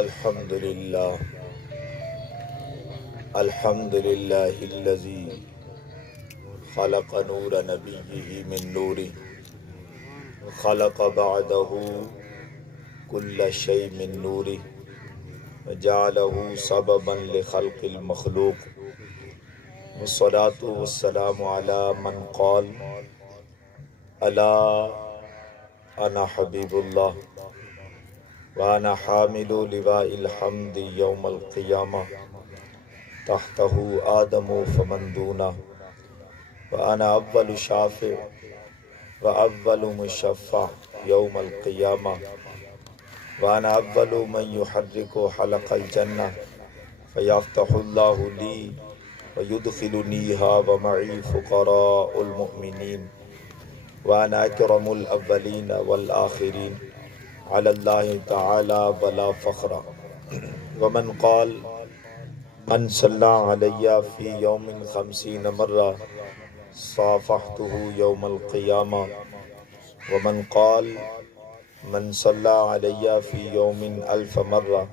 الحمد للہ الحمد للہ الذی خلق نور نبیہ من نوری خلق بعدہ کل شیء من نوری وجعلہ سببا لخلق المخلوق والصلاة والسلام علی من قال الا انا حبیب اللہ وانا حامل لواء الحمد یوم القیامہ تحتہ آدم فمن دونہ وانا اول شافع واول مشفع یوم القیامہ وانا اول من يحرك حلق الجنہ فیفتح اللہ لی ویدخلنیها ومعی فقراء المؤمنین وانا اکرم الاولین والآخرین علی اللہ تعالی ولا فخر ومن قال من صلی علی فی یوم 50 مرہ صافحته یوم القیامہ ومن قال من صلی علی فی یوم 1000 مرہ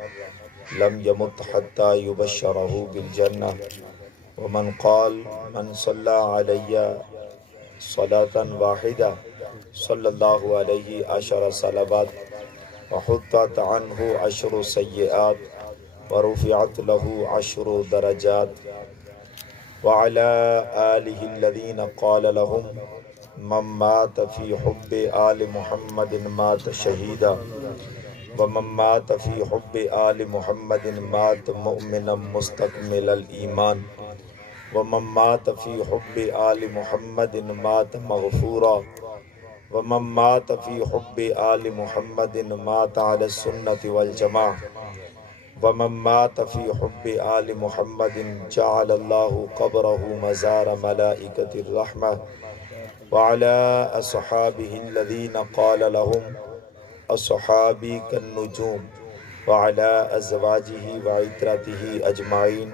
لم یمت حتی یبشرہ بالجنہ ومن قال من صلی علی صلاة واحدہ صلی اللہ علیہ 10 صلوات وحطت عنہ 10 سیئات ورفعت له 10 درجات وعلى آلہ الذین قال لهم من مات فی حب آل محمد مات شہیدا ومن مات فی حب آل محمد مات مؤمنا مستکمل الایمان ومن مات فی حب آل محمد مات مغفورا ومن مات فی حب آل محمد مات علی السنة والجماعة ومن مات فی حب آل محمد جعل اللہ قبرہ مزار ملائکۃ الرحمہ وعلی اصحابہ الذین قال لهم اصحابی کالنجوم وعلی ازواجہ وعترتہ اجمعین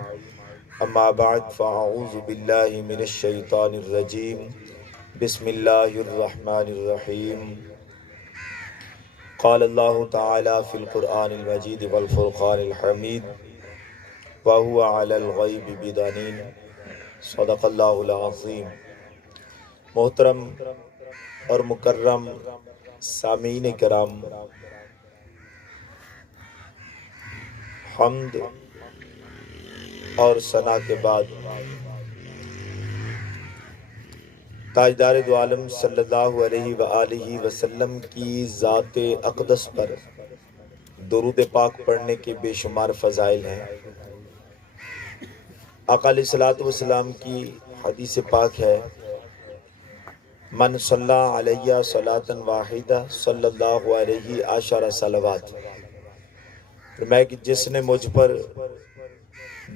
اما بعد فاعوذ باللہ من الشیطان الرجیم بسم اللہ الرحمن الرحیم قال اللہ تعالی فی القرآن المجید والفرقان الحمید وهو علی الغیب بدانین صدق اللہ العظیم۔ محترم اور مکرم سامعین کرام، حمد اور ثنا کے بعد تاجدار دو عالم صلی اللہ علیہ وآلہ وسلم کی ذات اقدس پر درود پاک پڑھنے کے بے شمار فضائل ہیں۔ آقا علیہ الصلوۃ والسلام کی حدیث پاک ہے، من صلی علیہ صلاۃ واحدہ صلی اللہ علیہ 10 صلوات، فرمایا کہ جس نے مجھ پر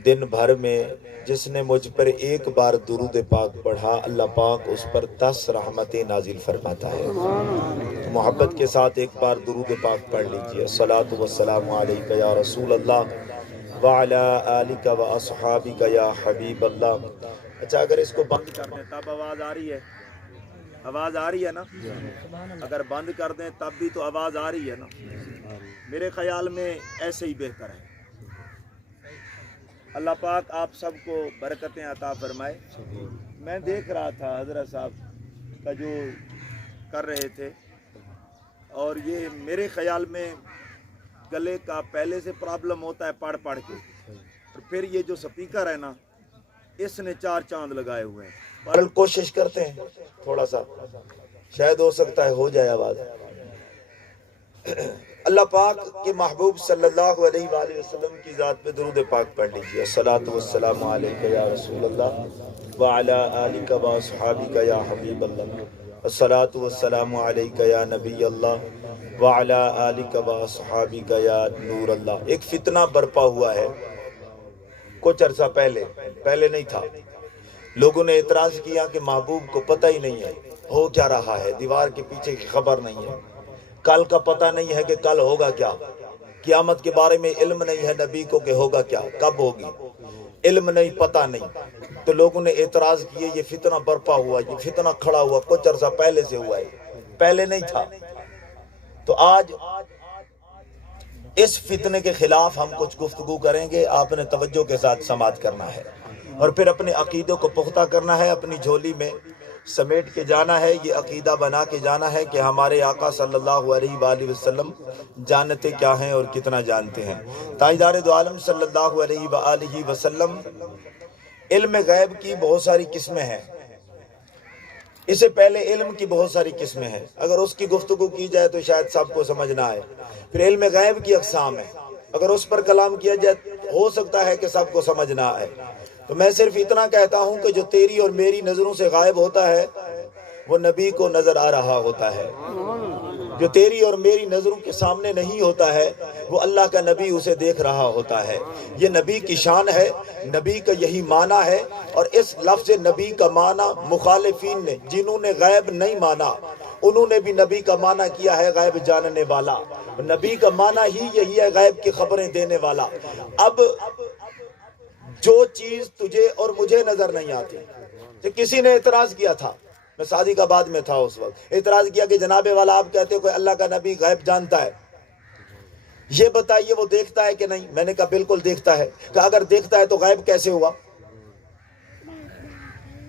دن بھر میں جس نے مجھ پر ایک بار درود پاک پڑھا، اللہ پاک اس پر 10 رحمتیں نازل فرماتا ہے۔ تو محبت کے ساتھ ایک بار درود پاک پڑھ لیجئے، الصلاۃ والسلام علیک یا رسول اللہ وعلی آلک و اصحابک یا حبیب اللہ۔ اچھا، اگر اس کو بند کر دیں تب آواز آ رہی ہے؟ آواز آ رہی ہے نا؟ اگر بند کر دیں تب بھی تو آواز آ رہی ہے نا؟ میرے خیال میں ایسے ہی بہتر ہے۔ اللہ پاک آپ سب کو برکتیں عطا فرمائے۔ میں دیکھ رہا تھا حضرت صاحب کا جو کر رہے تھے، اور یہ میرے خیال میں گلے کا پہلے سے پرابلم ہوتا ہے پڑھ پڑھ کے، اور پھر یہ جو سپیکر ہے نا، اس نے 4 چاند لگائے ہوئے ہیں۔ پر کوشش کرتے ہیں تھوڑا سا، شاید ہو سکتا ہے ہو جائے آواز۔ اللہ پاک کے محبوب صلی اللہ علیہ وآلہ وسلم کی ذات پہ درود پاک پڑھ لیجیے، الصلاۃ والسلام علیک یا رسول اللہ وعلی آلک و اصحابک یا حبیب اللہ، الصلاۃ والسلام علیک یا نبی اللہ وعلی آلک و اصحابک یا نور اللہ۔ ایک فتنہ برپا ہوا ہے کچھ عرصہ پہلے نہیں تھا۔ لوگوں نے اعتراض کیا کہ محبوب کو پتہ ہی نہیں ہے ہو کیا رہا ہے، دیوار کے پیچھے کی خبر نہیں ہے، کل کا پتہ نہیں ہے کہ کل ہوگا کیا، قیامت کے بارے میں علم نہیں ہے نبی کو کہ ہوگا کیا، کب ہوگی، علم نہیں، پتہ نہیں۔ تو لوگوں نے اعتراض کیے، یہ فتنہ برپا ہوا، یہ فتنہ کھڑا ہوا کچھ عرصہ پہلے سے ہوا ہے، پہلے نہیں تھا۔ تو آج اس فتنے کے خلاف ہم کچھ گفتگو کریں گے، آپ نے توجہ کے ساتھ سماعت کرنا ہے اور پھر اپنے عقیدے کو پختہ کرنا ہے، اپنی جھولی میں سمیٹ کے جانا ہے، یہ عقیدہ بنا کے جانا ہے کہ ہمارے آقا صلی اللہ علیہ وآلہ وسلم جانتے کیا ہیں اور کتنا جانتے ہیں۔ تاجدار دو عالم صلی اللہ علیہ وآلہ وسلم، علم غیب کی بہت ساری قسمیں ہیں، اس سے پہلے علم کی بہت ساری قسمیں ہیں، اگر اس کی گفتگو کی جائے تو شاید سب کو سمجھ نہ آئے۔ پھر علم غیب کی اقسام ہے، اگر اس پر کلام کیا جائے ہو سکتا ہے کہ سب کو سمجھ نہ آئے۔ تو میں صرف اتنا کہتا ہوں کہ جو تیری اور میری نظروں سے غائب ہوتا ہے وہ نبی کو نظر آ رہا ہوتا ہے، جو تیری اور میری نظروں کے سامنے نہیں ہوتا ہے وہ اللہ کا نبی اسے دیکھ رہا ہوتا ہے۔ یہ نبی کی شان ہے، نبی کا یہی معنی ہے، اور اس لفظ نبی کا معنی مخالفین نے، جنہوں نے غیب نہیں مانا، انہوں نے بھی نبی کا معنی کیا ہے غیب جاننے والا۔ نبی کا معنی ہی یہی ہے غیب کی خبریں دینے والا۔ اب جو چیز تجھے اور مجھے نظر نہیں آتی، کہ کسی نے اعتراض کیا تھا، میں صادق آباد میں تھا اس وقت، اعتراض کیا کہ جناب والا آپ کہتے ہو کہ اللہ کا نبی غیب جانتا ہے، یہ بتائیے وہ دیکھتا ہے کہ نہیں؟ میں نے کہا بالکل دیکھتا ہے۔ کہ اگر دیکھتا ہے تو غیب کیسے ہوا؟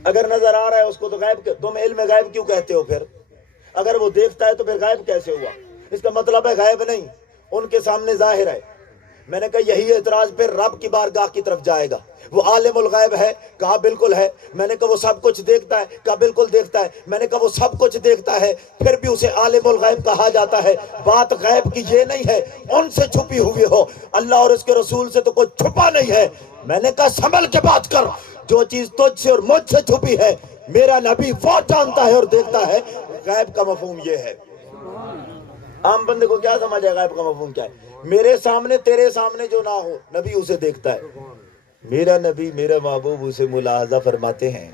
اگر نظر آ رہا ہے اس کو تو غیب، تم علم غیب کیوں کہتے ہو پھر؟ اگر وہ دیکھتا ہے تو پھر غیب کیسے ہوا؟ اس کا مطلب ہے غیب نہیں، ان کے سامنے ظاہر ہے۔ میں نے کہا یہی اعتراض پھر رب کی بارگاہ کی طرف جائے گا، وہ عالم الغیب ہے، کہا بالکل ہے۔ میں نے کہا وہ سب کچھ دیکھتا ہے، کہا بالکل دیکھتا ہے۔ میں نے کہا وہ سب کچھ دیکھتا ہے پھر بھی اسے عالم الغیب کہا جاتا ہے۔ بات غیب کی یہ نہیں ہے ان سے چھپی ہوئی ہو، اللہ اور اس کے رسول سے تو کوئی چھپا نہیں ہے۔ میں نے کہا سنبھل کے بات کر، جو چیز تجھ سے اور مجھ سے چھپی ہے میرا نبی وہ جانتا ہے اور دیکھتا ہے۔ غیب کا مفہوم یہ ہے۔ عام بندے کو کیا سمجھ ہے غیب کا مفہوم کیا ہے؟ میرے سامنے تیرے سامنے جو نہ ہو نبی اسے دیکھتا ہے۔ میرا نبی میرا محبوب اسے ملاحظہ فرماتے ہیں،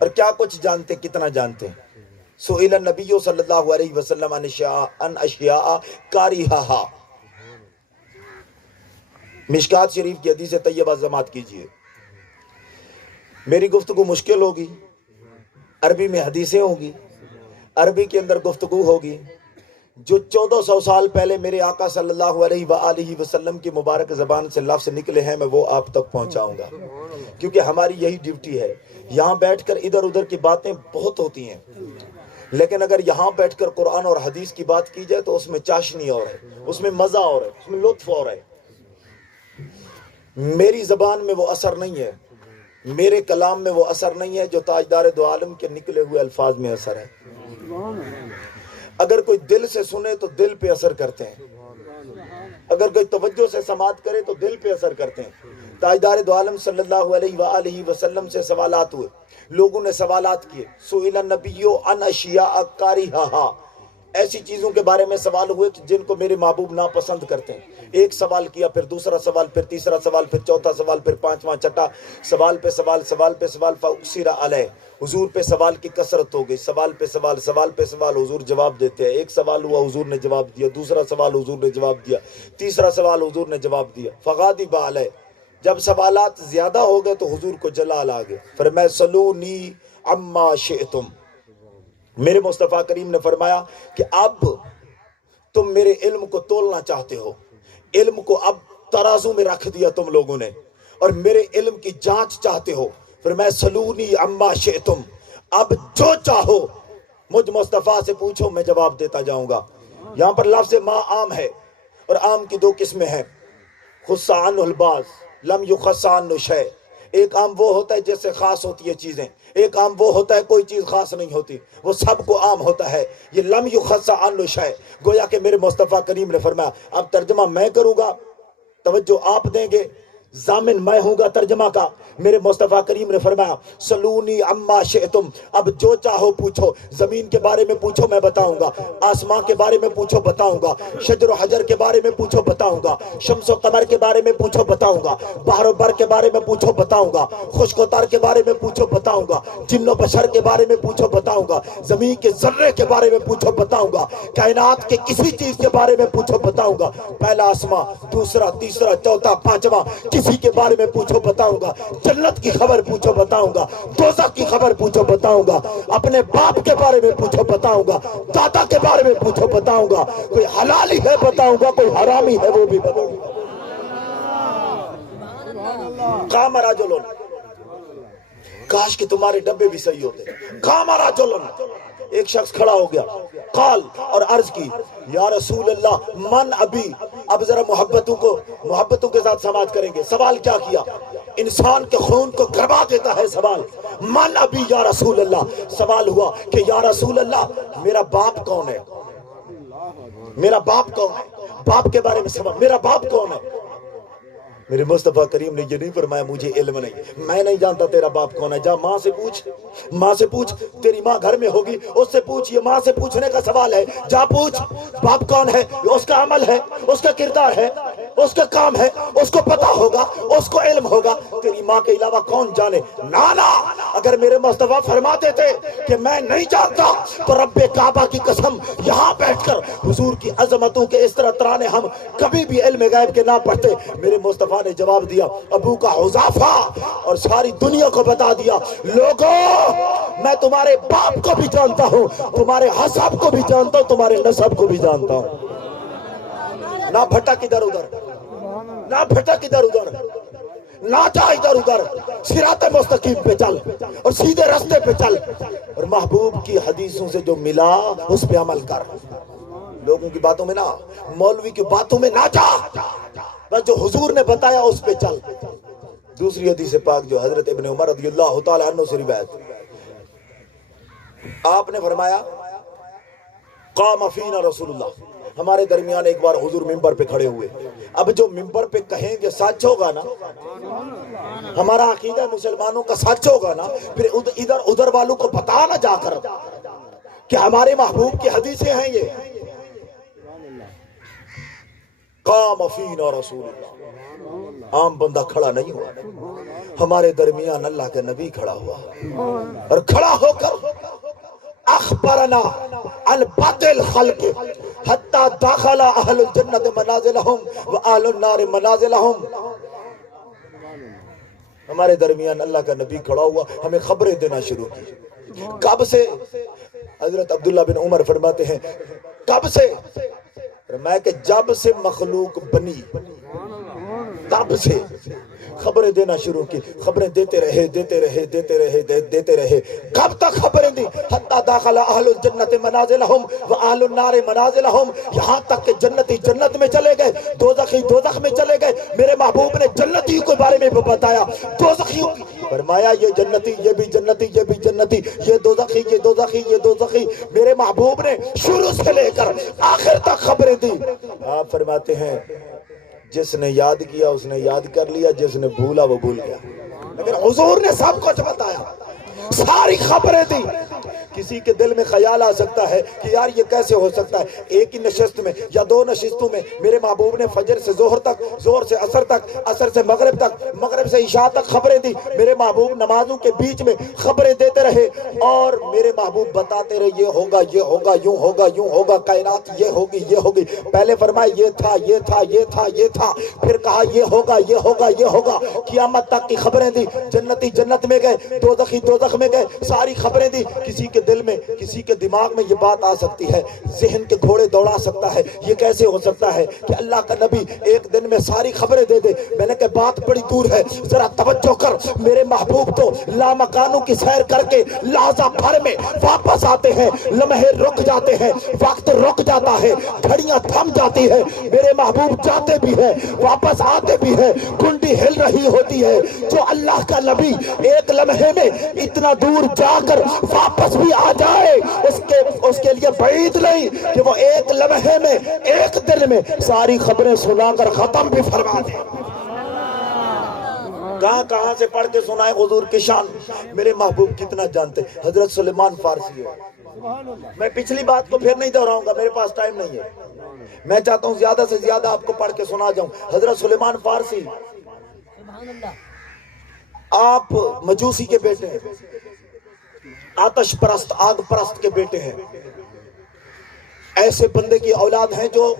اور کیا کچھ جانتے، کتنا جانتے ہیں۔ سئل النبی صلی اللہ علیہ وسلم عن اشیاء کارہہا، مشکات شریف کی حدیث طیبہ سماعت کیجئے۔ میری گفتگو مشکل ہوگی، عربی میں حدیثیں ہوگی، عربی کے اندر گفتگو ہوگی۔ جو 1400 سال پہلے میرے آقا صلی اللہ علیہ وآلہ وسلم کی مبارک زبان سے لفظ نکلے ہیں میں وہ آپ تک پہنچاؤں گا، کیونکہ ہماری یہی ڈیوٹی ہے۔ یہاں بیٹھ کر ادھر ادھر کی باتیں بہت ہوتی ہیں، لیکن اگر یہاں بیٹھ کر قرآن اور حدیث کی بات کی جائے تو اس میں چاشنی اور ہے، اس میں مزہ اور ہے، اس میں لطف اور ہے۔ میری زبان میں وہ اثر نہیں ہے، میرے کلام میں وہ اثر نہیں ہے جو تاجدار دو عالم کے نکلے ہوئے الفاظ میں اثر ہے۔ اگر کوئی دل سے سنے تو دل پہ اثر کرتے ہیں، اگر کوئی توجہ سے سماعت کرے تو دل پہ اثر کرتے ہیں۔ تاجدار دو عالم صلی اللہ علیہ وآلہ وسلم سے سوالات ہوئے، لوگوں نے سوالات کیے۔ سئل النبی عن اشیاء کارہہا، ایسی چیزوں کے بارے میں سوال ہوئے جن کو میرے محبوب ناپسند کرتے ہیں۔ ایک سوال کیا، پھر دوسرا سوال، پھر تیسرا سوال، پھر چوتھا سوال، پھر پانچواں، چھٹا، سوال پہ سوال، سوال پہ سوال، فاکثر علیہ، حضور پہ سوال کی کثرت ہو گئی، سوال پہ سوال، سوال پہ سوال، حضور جواب دیتے ہیں۔ ایک سوال ہوا حضور نے جواب دیا، دوسرا سوال حضور نے جواب دیا، تیسرا سوال حضور نے جواب دیا۔ فغاضب علیہ، جب سوالات زیادہ ہو گئے تو حضور کو جلال آ گئے، فرمایا سلونی عما شئتم، میرے مصطفیٰ کریم نے فرمایا کہ اب تم میرے علم کو تولنا چاہتے ہو، علم کو اب ترازو میں رکھ دیا تم لوگوں نے، اور میرے علم کی جانچ چاہتے ہو، فرمایا سلونی عما شئتم، اب جو چاہو مجھ مصطفیٰ سے پوچھو میں جواب دیتا جاؤں گا۔ یہاں پر لفظ ما عام ہے، اور عام کی دو قسمیں ہیں، خص عنہ البعض لم یخص عنہ شیء۔ ایک عام وہ ہوتا ہے جس سے خاص ہوتی ہے چیزیں، ایک عام وہ ہوتا ہے کوئی چیز خاص نہیں ہوتی، وہ سب کو عام ہوتا ہے۔ یہ لم یخص عنہ شیء، گویا کہ میرے مصطفیٰ کریم نے فرمایا اب ترجمہ میں کروں گا، توجہ آپ دیں گے، ضامن میں ہوں گا ترجمہ کا۔ میرے مصطفیٰ کریم نے فرمایا سلونی عما شئتم، اب جو چاہو پوچھو، زمین کے بارے میں پوچھو میں بتاؤں گا، آسمان کے بارے میں پوچھو بتاؤں گا، شجر و حجر کے بارے میں پوچھو بتاؤں گا، شمس و قمر کے بارے میں پوچھو بتاؤں گا، بحر و بر کے بارے میں پوچھو بتاؤں گا، خشک و تر کے بارے میں پوچھو بتاؤں گا، جن و بشر کے بارے میں پوچھو بتاؤں گا، زمین کے ذرے کے بارے میں پوچھو بتاؤں گا، کائنات کے کسی چیز کے بارے میں پوچھو بتاؤں گا، پہلا آسمان، دوسرا، تیسرا، چوتھا، پانچواں، کسی کے بارے میں پوچھو بتاؤں گا، جنت کی خبر پوچھو بتاؤں گا، دوزخ کی خبر پوچھو بتاؤں گا، اپنے باپ کے بارے میں پوچھو بتاؤں گا، دادا کے بارے میں پوچھو بتاؤں گا، کوئی حلالی ہے بتاؤں گا، کوئی حرامی ہے وہ بھی بتاؤں گا۔ قام رجل، کاش کہ تمہارے ڈبے بھی صحیح ہوتے۔ قام رجل، ایک شخص کھڑا ہو گیا، قال، اور عرض کی، یا رسول اللہ من ابی۔ اب ذرا محبتوں کے ساتھ سماعت کریں گے۔ سوال کیا کیا؟ انسان کے خون کو گرما دیتا ہے سوال۔ من ابی یا رسول اللہ، سوال ہوا کہ یا رسول اللہ میرا باپ کون ہے؟ میرا باپ کون ہے؟ باپ کے بارے میں سوال، میرا باپ کون ہے؟ میرے مصطفیٰ کریم نے یہ نہیں فرمایا مجھے علم نہیں، میں نہیں جانتا تیرا باپ کون ہے، جا ماں سے پوچھ، ماں سے پوچھ، تیری ماں گھر میں ہوگی، اس سے پوچھ، یہ ماں سے پوچھنے کا سوال ہے، جا پوچھ باپ کون ہے، اس کا عمل ہے، اس کا کردار ہے، اس کا کام ہے، اس کو پتا ہوگا، اس کو علم ہوگا، تیری ماں کے علاوہ کون جانے؟ نانا، اگر میرے مصطفیٰ فرماتے تھے کہ میں نہیں جانتا تو رب کعبہ کی قسم یہاں بیٹھ کر حضور کی عظمتوں کے اس طرح ترانے ہم کبھی بھی علم غیب کے نہ پڑھتے۔ میرے مصطفیٰ نے جواب دیا، ابو کا حذافہ، اور ساری دنیا کو بتا دیا، لوگوں میں تمہارے باپ کو بھی جانتا ہوں، تمہارے حسب کو بھی جانتا ہوں، تمہارے نسب کو بھی جانتا ہوں۔ نہ بھٹک ادھر ادھر، نہ بھٹک ادھر ادھر، نہ جا ادھر ادھر، صراط مستقیم پہ چل اور سیدھے راستے پہ چل، اور محبوب کی حدیثوں سے جو ملا اس پہ عمل کر۔ لوگوں کی باتوں میں نہ، مولوی کی باتوں میں نہ جا، بس جو حضور نے بتایا اس پہ چل۔ دوسری حدیث پاک جو حضرت ابن عمر رضی اللہ تعالی عنہ سے روایت، آپ نے فرمایا قام فینا رسول اللہ، ہمارے درمیان ایک بار حضور ممبر پہ کھڑے ہوئے۔ اب جو ممبر پہ کہیں گے سچ ہوگا نا، ہمارا عقیدہ مسلمانوں کا سچ ہوگا نا، پھر ادھر ادھر والوں کو بتا نہ جا کر کہ ہمارے محبوب کی حدیثیں ہیں یہ۔ قام فینا رسول اللہ، عام بندہ کھڑا نہیں ہوا، ہمارے درمیان اللہ کے نبی کھڑا ہوا، اور کھڑا ہو کر اخبرنا عن باطل خلق حتی داخل اہل الجنت منازلہم و اہل النار منازلہم۔ ہمارے درمیان اللہ کا نبی کھڑا ہوا، ہمیں خبریں دینا شروع کی۔ کب سے؟ حضرت عبداللہ بن عمر فرماتے ہیں کب سے؟ فرمایا کہ جب سے مخلوق بنی تب سے خبریں دینا شروع کی، خبریں دیتے رہے دیتے رہے دیتے رہے دیتے رہے۔ کب تک خبریں دی؟ حتی داخل اہل الجنت منازلہم و اہل النار منازلہم، یہاں تک کہ جنتی جنت میں چلے گئے، دوزخی دوزخ میں چلے گئے۔ میرے محبوب نے جنتی کے بارے میں بتایا، دوزخیوں فرمایا یہ جنتی، یہ بھی جنتی، یہ بھی جنتی، یہ دوزخی، یہ دوزخی، یہ دوزخی۔ میرے محبوب نے شروع سے لے کر آخر تک خبریں دی۔ آپ فرماتے ہیں جس نے یاد کیا اس نے یاد کر لیا، جس نے بھولا وہ بھول گیا، لیکن حضور نے سب کچھ بتایا، ساری خبریں دی۔ کسی کے دل میں خیال آ سکتا ہے کہ یار یہ کیسے ہو سکتا ہے، ایک ہی نشست میں یا دو نشستوں میں میرے محبوب نے فجر سے ظہر تک، ظہر سے عصر تک، عصر سے مغرب تک، مغرب سے عشاء تک خبریں دی۔ میرے محبوب نمازوں کے بیچ میں خبریں دیتے رہے، اور میرے محبوب بتاتے رہے یہ ہوگا، یہ ہوگا، یوں ہوگا، یوں ہوگا، کائنات یہ ہوگی، یہ ہوگی۔ پہلے فرمایا یہ تھا، یہ تھا، یہ تھا، یہ تھا، پھر کہا یہ ہوگا، یہ ہوگا، یہ ہوگا، قیامت تک کی خبریں دی۔ جنتی جنت میں گئے، دوزخی دوزخ میں گئے، ساری خبریں دی۔ کسی کے دل میں، کسی کے دماغ میں یہ بات آ سکتی ہے، ذہن کے گھوڑے دوڑا سکتا ہے، یہ کیسے ہو سکتا ہے کہ اللہ کا نبی ایک دن میں ساری خبریں دے دے؟ میں نے کہا بات بڑی دور ہے، ذرا توجہ کر۔ میرے محبوب تو لامکانوں کی سیر کر کے لحظہ بھر میں واپس آتے ہیں، لمحے رک جاتے ہیں، وقت رک جاتا ہے، گھڑیاں تھم جاتی ہے۔ میرے محبوب جاتے بھی ہیں، واپس آتے بھی ہیں، کنڈی ہل رہی ہوتی ہے۔ جو اللہ کا نبی ایک لمحے میں اتنا دور جا کر واپس بھی آ جائے، اس کے لیے بعید نہیں کہ وہ ایک لمحے میں، ایک دن میں ساری خبریں سنا کر ختم بھی فرما دے۔ کہاں کہاں سے پڑھ کے سنائے حضور کی شان، میرے محبوب کتنا جانتے۔ حضرت سلیمان فارسی ہے، میں پچھلی بات کو پھر نہیں دہراؤں گا، میرے پاس ٹائم نہیں ہے، میں چاہتا ہوں زیادہ سے زیادہ آپ کو پڑھ کے سنا جاؤں۔ حضرت سلیمان فارسی آپ مجوسی کے بیٹے ہیں، آتش پرست، آگ پرست کے بیٹے ہیں، ایسے بندے کی اولاد ہیں جو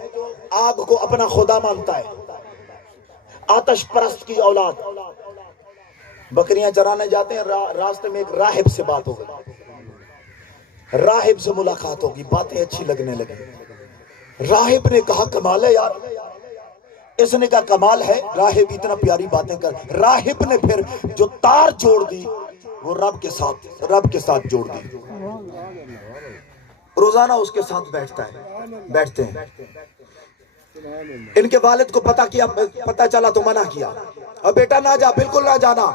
آگ کو اپنا خدا مانتا ہے، آتش پرست کی اولاد بکریاں چرانے جاتے ہیں، راستے میں ایک راہب سے بات ہو گئی، راہب سے ملاقات ہوگی، باتیں اچھی لگنے لگی۔ راہب نے کہا کمال ہے یار، اس نے کہا کمال ہے، راہب اتنا پیاری باتیں کر۔ راہب نے پھر جو تار جوڑ دی وہ رب کے ساتھ جوڑ دی۔ روزانہ اس کے ساتھ بیٹھتے ہیں۔ ان کے والد کو پتا چلا تو منع کیا، اب بیٹا نہ جا، بالکل نہ جانا،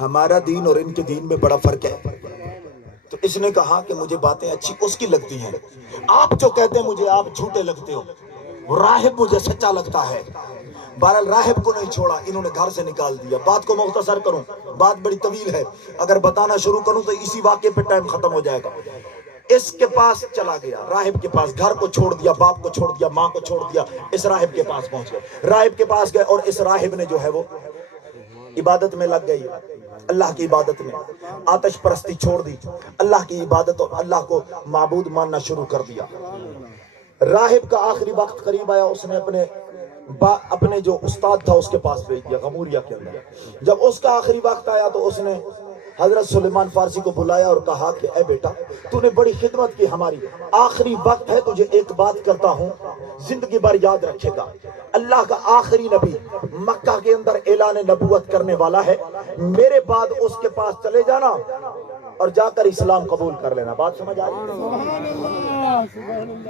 ہمارا دین اور ان کے دین میں بڑا فرق ہے۔ تو اس نے کہا کہ مجھے باتیں اچھی اس کی لگتی ہیں، آپ جو کہتے ہیں مجھے آپ جھوٹے لگتے ہو، راہب مجھے سچا لگتا ہے۔ بہرحال راہب کو نہیں چھوڑا، انہوں نے گھر سے نکال دیا۔ بات کو مختصر کروں، بات بڑی طویل ہے، اگر بتانا شروع کروں تو اسی واقعے پہ ٹائم ختم ہو جائے گا۔ اس کے پاس چلا گیا، راہب کے پاس، گھر کو چھوڑ دیا، باپ کو چھوڑ دیا، ماں کو چھوڑ دیا، اس راہب کے پاس پہنچ گئے۔ راہب کے پاس گئے اور اس راہب نے جو ہے وہ عبادت میں لگ گئی، اللہ کی عبادت میں، آتش پرستی چھوڑ دی، اللہ کی عبادت اور اللہ کو معبود ماننا شروع کر دیا۔ راہب کا آخری وقت قریب آیا، اس نے اپنے جو استاد تھا اس کے پاس بھیج دیا غموریہ کے اندر۔ جب اس کا آخری وقت آیا تو اس نے حضرت سلیمان فارسی کو بلایا اور کہا کہ اے بیٹا، تو نے بڑی خدمت کی ہماری، آخری وقت ہے، تجھے ایک بات کرتا ہوں، زندگی بھر یاد رکھے گا، اللہ کا آخری نبی مکہ کے اندر اعلان نبوت کرنے والا ہے، میرے بعد اس کے پاس چلے جانا اور جا کر اسلام قبول کر لینا۔ بات سمجھ آئی؟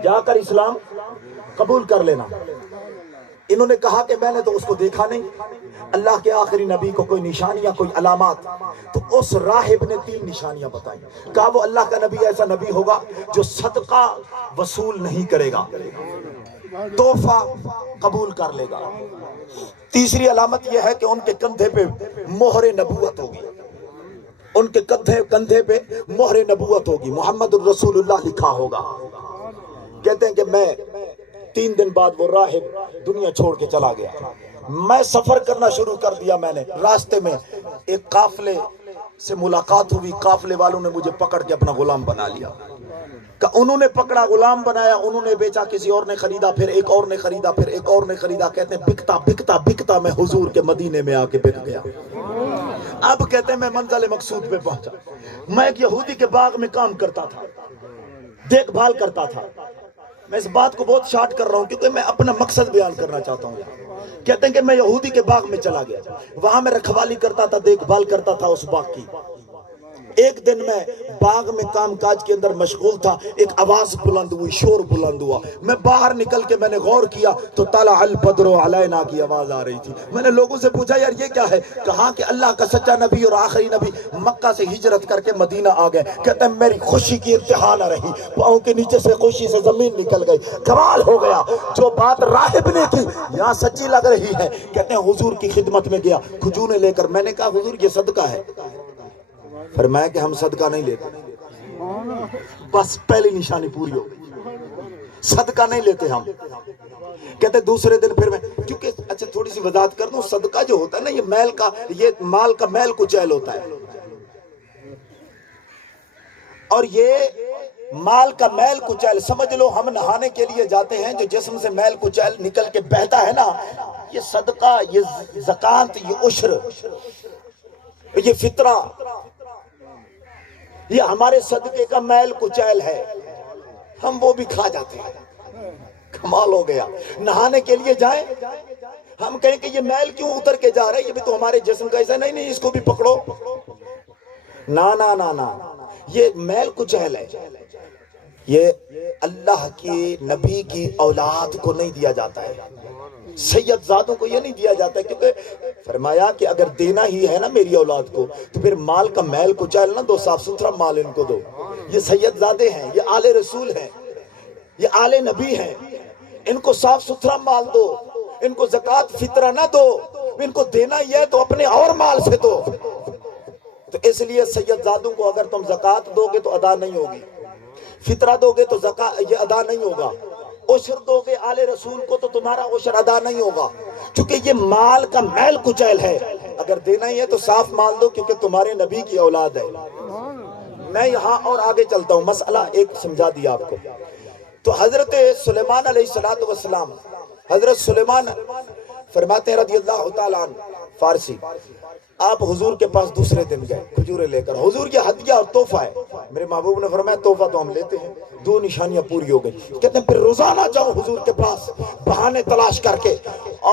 جا کر اسلام قبول کر لینا۔ انہوں نے کہا کہ میں نے تو اس کو دیکھا نہیں، اللہ کے آخری نبی کو کوئی نشانیاں، کوئی علامات، تو اس راہب نے 3 نشانیاں بتائیں۔ کہا وہ اللہ کا نبی ایسا نبی ہوگا جو صدقہ وصول نہیں کرے گا، تحفہ قبول کر لے گا۔ تیسری علامت یہ ہے کہ ان کے کندھے پہ مہر نبوت ہوگی، ان کے کندھے پہ مہر نبوت ہوگی، محمد الرسول اللہ لکھا ہوگا۔ کہتے ہیں کہ میں 3 دن بعد وہ راہب دنیا چھوڑ کے چلا گیا۔ میں سفر کرنا شروع کر دیا، میں نے راستے میں ایک قافلے سے ملاقات ہوئی، قافلے والوں نے مجھے پکڑ کے اپنا غلام بنا لیا، کہ انہوں نے پکڑا، غلام بنایا، انہوں نے بیچا، کسی اور نے خریدا، پھر ایک اور نے خریدا، پھر ایک اور نے خریدا۔ کہتے ہیں بکتا بکتا بکتا میں حضور کے مدینے میں آ کے بک گیا۔ اب کہتے ہیں میں منزل مقصود پہ پہنچا۔ میں ایک یہودی کے باغ میں کام کرتا تھا، دیکھ بھال کرتا تھا۔ میں اس بات کو بہت شارٹ کر رہا ہوں کیونکہ میں اپنا مقصد بیان کرنا چاہتا ہوں۔ کہتے ہیں کہ میں یہودی کے باغ میں چلا گیا، وہاں میں رکھوالی کرتا تھا، دیکھ بھال کرتا تھا اس باغ کی۔ ایک دن میں باغ میں کام کاج کے اندر مشغول تھا، ایک آواز بلند ہوئی، شور بلند ہوا۔ میں باہر نکل کے میں نے غور کیا تو طلع البدر علینا کی آواز آ رہی تھی۔ میں نے لوگوں سے پوچھا یار یہ کیا ہے؟ کہا کہ اللہ کا سچا نبی اور آخری نبی مکہ سے ہجرت کر کے مدینہ آ گئے۔ کہتے ہیں میری خوشی کی انتہا نہ رہی، پاؤں کے نیچے سے خوشی سے زمین نکل گئی، کمال ہو گیا۔ جو بات راہب نے کی یہاں سچی لگ رہی ہے۔ کہتے ہیں حضور کی خدمت میں گیا کھجوریں لے کر، میں نے کہا حضور یہ صدقہ ہے؟ فرمایا کہ ہم صدقہ نہیں لیتے۔ بس پہلی نشانی پوری ہو گئی، صدقہ نہیں لیتے ہم۔ کہتے دوسرے دن پھر میں، کیونکہ اچھا تھوڑی سی وضاحت کر دوں، صدقہ جو ہوتا ہے نا یہ مال کا میل کچیل ہوتا ہے، اور یہ مال کا میل کچیل سمجھ لو ہم نہانے کے لیے جاتے ہیں، جو جسم سے میل کچیل نکل کے بہتا ہے نا، یہ صدقہ، یہ زکات، یہ عشر، یہ فطرہ، یہ ہمارے صدقے کا میل کچیل ہے، ہم وہ بھی کھا جاتے ہیں۔ کمال ہو گیا۔ نہانے کے لیے جائیں، ہم کہیں کہ یہ میل کیوں اتر کے جا رہا ہے، یہ بھی تو ہمارے جسم کا ایسا نہیں، اس کو بھی پکڑو۔ نا نا نا نا، یہ میل کچیل ہے، یہ اللہ کی نبی کی اولاد کو نہیں دیا جاتا ہے، سید زادوں کو یہ نہیں دیا جاتا ہے، کیونکہ فرمایا کہ اگر دینا ہی ہے نا میری اولاد کو تو پھر مال کا میل کچیل نہ دو، صاف ستھرا مال ان کو دو۔ یہ سید زادے ہیں، یہ آل رسول ہیں، یہ آل نبی ہیں، ان کو صاف ستھرا مال دو، ان کو زکوٰۃ فطرہ نہ دو، ان کو دینا ہی ہے تو اپنے اور مال سے دو۔ تو اس لیے سید زادوں کو اگر تم زکوٰۃ دو گے تو ادا نہیں ہوگی، فطرہ دو گے تو یہ ادا نہیں ہوگا، عشر دو گے آل رسول کو تو تمہارا عشر ادا نہیں ہوگا، کیونکہ یہ مال کا میل کچیل ہے۔ اگر دینا ہی ہے تو صاف مال دو، کیونکہ تمہارے نبی کی اولاد ہے۔ میں یہاں اور آگے چلتا ہوں، مسئلہ ایک سمجھا دیا آپ کو۔ تو حضرت سلیمان علیہ السلام، حضرت سلیمان فرماتے ہیں رضی اللہ تعالیٰ عنہ فارسی، آپ حضور کے پاس دوسرے دن گئے کھجوریں لے کر، حضور کی ہدیہ اور تحفہ ہے۔ میرے محبوب نے فرمایا تحفہ تو ہم لیتے ہیں، 2 نشانیاں پوری ہو گئی۔ کہتے ہیں پھر روزانہ جاؤں حضور کے پاس بہانے تلاش کر کے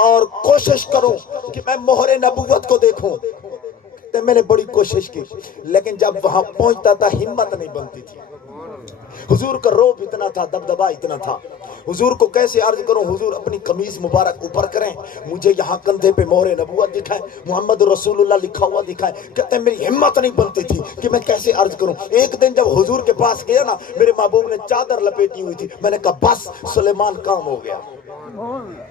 اور کوشش کروں کہ میں مہر نبوت کو دیکھوں۔ کہتے ہیں میں نے بڑی کوشش کی، لیکن جب وہاں پہنچتا تھا ہمت نہیں بنتی تھی۔ حضور کا روب اتنا تھا، دبدبا اتنا تھا، حضور کو کیسے عرض کروں، حضور اپنی قمیض مبارک اوپر کریں، مجھے یہاں کندھے پہ مہر نبوت دکھائیں، محمد رسول اللہ لکھا ہوا دکھائیں۔ کہتے ہیں میری ہمت نہیں بنتی تھی کہ میں کیسے عرض کروں۔ ایک دن جب حضور کے پاس گیا نا، میرے محبوب نے چادر لپیٹی ہوئی تھی، میں نے کہا بس سلیمان کام ہو گیا۔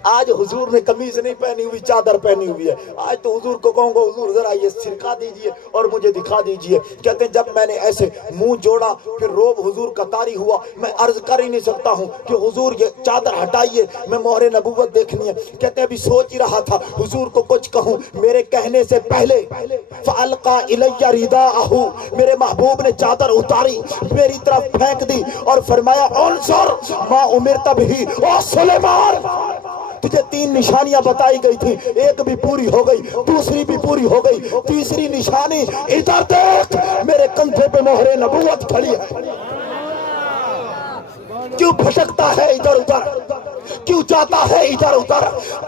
آج حضور نے قمیض نہیں پہنی ہوئی، چادر پہنی ہوئی ہے۔ آج تو حضور کو کہوں گا حضور ذرا یہ سرکا دیجئے اور مجھے دکھا دیجئے۔ کہتے ہیں جب میں نے ایسے منہ جوڑا، پھر روب حضور کا طاری ہوا، میں عرض کر ہی نہیں سکتا ہوں کہ حضور یہ چادر ہٹائیے، میں مہر نبوت دیکھنی ہے۔ کہتے ہیں ابھی سوچ ہی رہا تھا حضور کو کچھ کہوں، میرے کہنے سے پہلے فَأَلْقَى إِلَيَّ رِدَاءَهُ، میرے محبوب نے چادر اتاری، میری طرف پھینک دی اور فرمایا انظر ما امرت بہ، او سلیمان تجھے 3 نشانیاں بتائی گئی تھی، ایک بھی پوری ہو گئی، دوسری بھی پوری ہو گئی، تیسری نشانی ادھر دیکھ، میرے کندھے پہ مہر نبوت کھڑی ہے۔ کیوں بھٹکتا ہے ادھر ادھر، کیوں جاتا ہے ادھر ادھر؟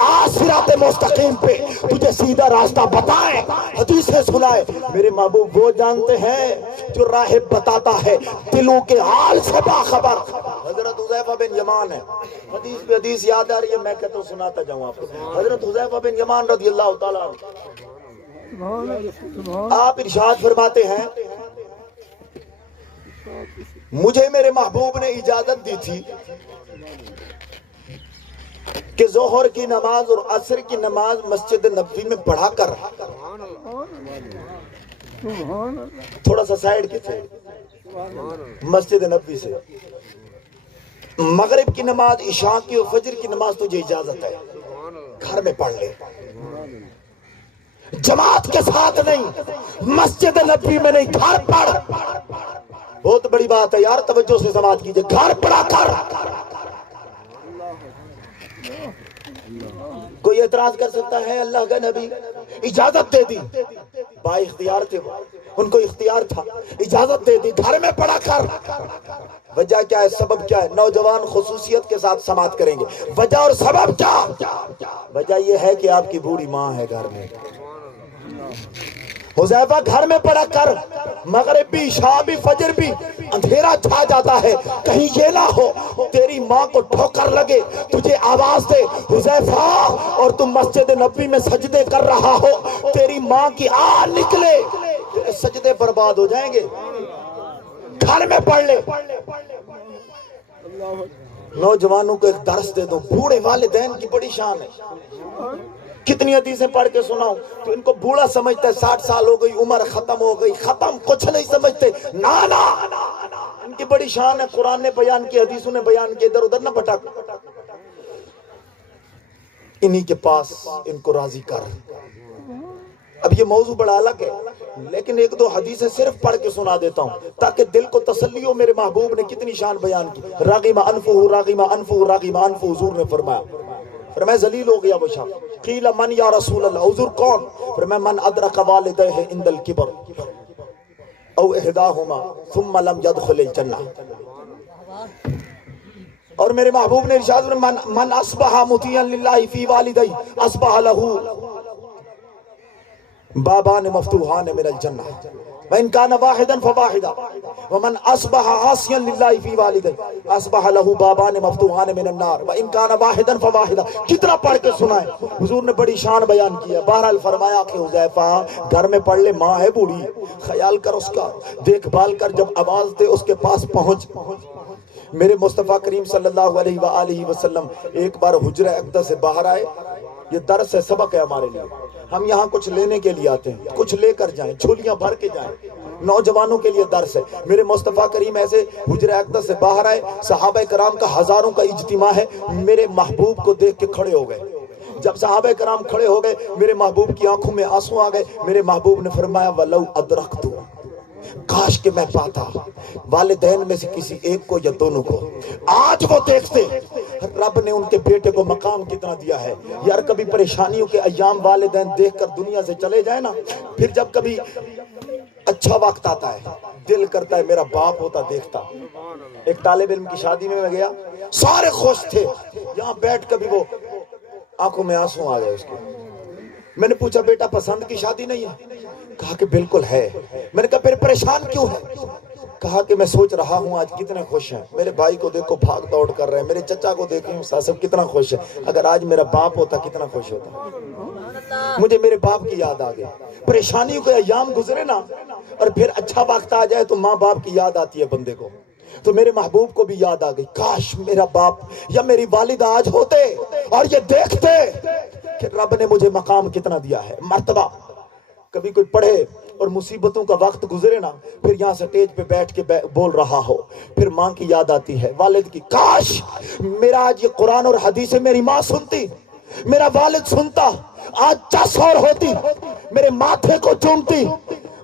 آج صراط مستقیم پہ تجھے سیدھا راستہ بتائے، حدیثیں سنائے۔ میرے محبوب وہ جانتے ہیں جو راہ بتاتا ہے، دلوں کے حال سے باخبر۔ حضرت حذیفہ بن یمان ہے، حدیث پہ حدیث یاد آ رہی ہے، میں کہتا ہوں سناتا جاؤں آپ کو۔ حضرت حذیفہ بن یمان رضی اللہ تعالیٰ عنہ، آپ ارشاد فرماتے ہیں مجھے میرے محبوب نے اجازت دی تھی کہ ظہر کی نماز اور عصر کی نماز مسجد نبوی میں پڑھا کر، تھوڑا سا سائیڈ کی تھے مسجد نبوی سے، مغرب کی نماز، عشاء کی اور فجر کی نماز تجھے اجازت ہے، گھر میں پڑھ لے، جماعت کے ساتھ نہیں، مسجد نبوی میں نہیں، گھر پڑھ۔ بہت بڑی بات ہے یار، توجہ سے سماعت کیجئے، گھر پڑھا کر۔ کوئی اعتراض کر سکتا ہے اللہ کا نبی اجازت دے دی، با اختیار تھے، ان کو اختیار تھا، اجازت دے دی، گھر میں پڑھا کر۔ وجہ کیا ہے، سبب کیا ہے؟ نوجوان خصوصیت کے ساتھ سماعت کریں گے۔ وجہ اور سبب کیا؟ وجہ یہ ہے کہ آپ کی بوڑھی ماں ہے گھر میں۔ حذیفہ گھر میں پڑھا کر، مغرب بھی، عشاء بھی، فجر بھی، اندھیرا چھا جاتا ہے، کہیں یہ نہ ہو تیری ماں کو ٹھوکر لگے، تجھے آواز دے حذیفہ، اور تم مسجد نبوی میں سجدے کر رہا ہو، تیری ماں کی آہ نکلے، تیرے سجدے برباد ہو جائیں گے۔ گھر میں پڑھ لے۔ نوجوانوں کو ایک درس دے دو، بوڑھے والدین کی بڑی شان ہے۔ کتنی حدیثیں پڑھ کے سناؤں تو ان کو بوڑھا سمجھتا ہے، 60 سال ہو گئی، عمر ختم ہو گئی، ختم کچھ نہیں سمجھتے، نانا ان کی بڑی شان ہے، قرآن نے بیان کی، حدیثوں نے بیان کی، ادھر ادھر نہ بھٹک۔ انہی کے پاس ان کو راضی کر۔ اب یہ موضوع بڑا الگ ہے، لیکن 1-2 حدیثیں صرف پڑھ کے سنا دیتا ہوں تاکہ دل کو تسلی ہو۔ میرے محبوب نے کتنی شان بیان کی۔ راغم انفہ راغم انفہ راغم انفہ، حضور نے فرمایا ذلیل ہو گیا وہ شخص۔ قیل من یا رسول اللہ، حضور کون؟ فرمایا من ادرک والدیہ عند الکبر او احداہما ثم لم يدخل الجنہ۔ اور میرے محبوب نے ارشاد فرمایا من اصبح مطیعا للہ فی والدیہ اصبح لہ بابان مفتوحان من الجنہ وَإِن كَانَ وَاحِدًا فَوَاحِدًا وَمَنْ أَصْبَحَ عَاصِيًا لِلَّهِ فِي وَالِدَيْهِ أَصْبَحَ لَهُ بَابَانِ مَفْتُوحَانِ مِنَ النَّارِ وَإِن كَانَ وَاحِدًا فَوَاحِدًا۔ کتنا پڑھ کے سنائے، حضور نے بڑی شان بیان کیا۔ بہرحال فرمایا کہ حذیفہ گھر میں پڑھ لے، ماں ہے بوڑھی، خیال کر اس کا، دیکھ بھال کر، جب آواز دے اس کے پاس پہنچ۔ میرے مصطفیٰ کریم صلی اللہ علیہ وآلہ وسلم ایک بار حجرہ اقدس سے باہر آئے۔ یہ درس ہے، سبق ہے ہمارے لیے۔ ہم یہاں کچھ لینے کے لیے آتے ہیں، کچھ لے کر جائیں، جھولیاں بھر کے جائیں۔ نوجوانوں کے لیے درس ہے۔ میرے مصطفیٰ کریم ایسے حجرہ اقدس سے باہر آئے، صحابہ کرام کا ہزاروں کا اجتماع ہے، میرے محبوب کو دیکھ کے کھڑے ہو گئے۔ جب صحابہ کرام کھڑے ہو گئے، میرے محبوب کی آنکھوں میں آنسو آ گئے۔ میرے محبوب نے فرمایا وَلَوْ أَدْرَكْتُ، کاش کہ میں پاتا والدین میں سے کسی ایک کو یا دونوں کو، آج وہ دیکھتے رب نے ان کے بیٹے کو مقام کتنا دیا ہے یار. کبھی پریشانیوں کے ایام والدین دیکھ کر دنیا سے چلے جائے نا, پھر جب کبھی اچھا وقت آتا ہے دل کرتا ہے میرا باپ ہوتا دیکھتا. ایک طالب علم کی شادی میں گیا, سارے خوش تھے, یہاں بیٹھ کبھی وہ آنکھوں میں آنسو آ گئے اس کے. میں نے پوچھا بیٹا پسند کی شادی نہیں ہے؟ کہا کہ بالکل ہے. میں نے کہا پھر پریشان کیوں ہے؟ کہا کہ میں سوچ رہا ہوں آج کتنے خوش ہیں, میرے بھائی کو دیکھو بھاگ دوڑ کر رہے ہیں, میرے چچا کو دیکھیں صاحب کتنا خوش ہے, اگر آج میرا باپ ہوتا کتنا خوش ہوتا. مجھے میرے باپ کی یاد آ گئی. پریشانیوں کے ایام گزرے نا اور پھر اچھا وقت آ جائے تو ماں باپ کی یاد آتی ہے بندے کو. تو میرے محبوب کو بھی یاد آ گئی, کاش میرا باپ یا میری والدہ آج ہوتے اور یہ دیکھتے کہ رب نے مجھے مقام کتنا دیا ہے, مرتبہ. کبھی کوئی پڑھے اور مصیبتوں کا وقت گزرے نا, پھر یہاں سٹیج پہ بیٹھ کے بول رہا ہو, پھر ماں کی یاد آتی ہے, والد کی. کاش میرا آج یہ قرآن اور حدیث میری ماں سنتی, میرا والد سنتا, آج 10 اور ہوتی, میرے ماتھے کو چومتی,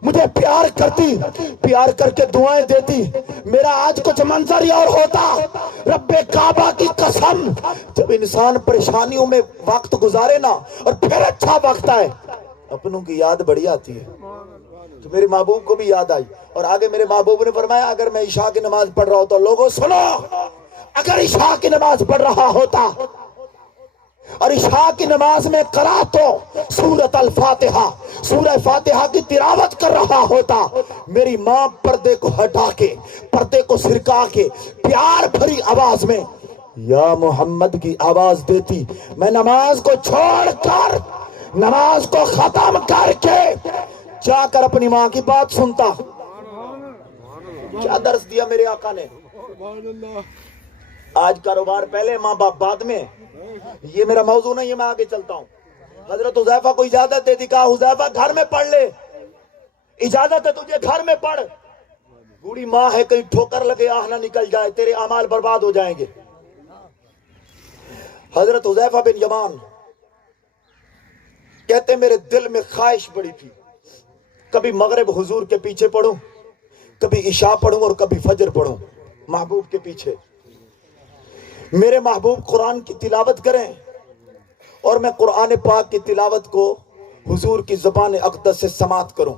مجھے پیار کرتی, پیار کر کے دعائیں دیتی, میرا آج کچھ منظر اور ہوتا. رب کعبہ کی قسم, جب انسان پریشانیوں میں وقت گزارے نا اور پھر اچھا وقت آئے, اپنوں کی یاد بڑی آتی ہے. تو میرے محبوب کو بھی یاد آئی. اور آگے میرے محبوب نے فرمایا اگر میں عشاء کی نماز پڑھ رہا ہوتا, لوگوں سنو, اگر عشاء کی نماز پڑھ رہا ہوتا اور عشاء کی نماز میں قرأت سورۃ الفاتحہ, سورہ فاتحہ کی تلاوت کر رہا ہوتا, میری ماں پردے کو ہٹا کے, پردے کو سرکا کے, پیار بھری آواز میں یا محمد کی آواز دیتی. میں نماز کو چھوڑ کر, نماز کو ختم کر کے جا کر اپنی ماں کی بات سنتا. کیا درس دیا میرے آقا نے. آج کاروبار پہلے, ماں باپ بعد میں, یہ میرا موضوع نہیں ہے, میں آگے چلتا ہوں. حضرت حذیفہ کو اجازت دے دی, کہا حذیفہ گھر میں پڑھ لے, اجازت ہے تجھے گھر میں پڑھ, بوڑھی ماں ہے کہیں ٹھوکر لگے آہ نہ نکل جائے, تیرے اعمال برباد ہو جائیں گے. حضرت حذیفہ بن یمان کہتے میرے دل میں خواہش بڑی تھی, کبھی مغرب حضور کے پیچھے پڑھوں, کبھی عشاء پڑھوں اور کبھی فجر پڑھوں محبوب کے پیچھے. میرے محبوب قرآن کی تلاوت کریں اور میں قرآن پاک کی تلاوت کو حضور کی زبان اقدس سے سماعت کروں.